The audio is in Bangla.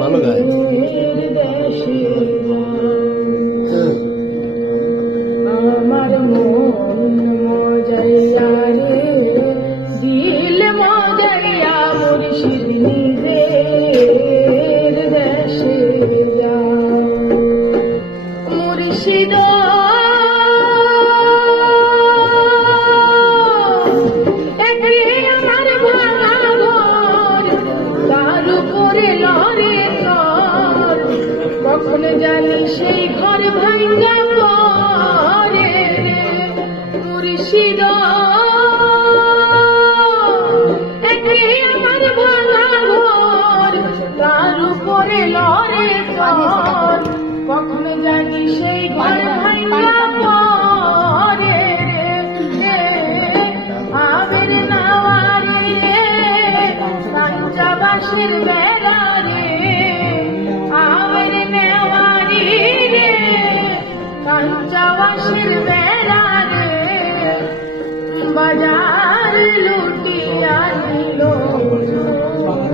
ভালো গায়। আমার মন মজাইয়া রে দিল মজাইয়া মুর্শিদ নিজের দেশে যা মুর্শিদ আমার ভাঙা ঘর তার উপরে লড়ে ঘর কখন জানি সেই ঘর ভাঙ্গা পরে মুর্শিদ আমার ভাঙা ঘর তার উপরে লড়ে ঘর কখন জানি সেই ঘর ভাঙ্গা পরে আমের নাওয়ারে কাঞ্চাবাসের বেলা রে আমের নেওয়ারি রে কাঞ্চাবাসের বেলা রে বাজার লুটিয়া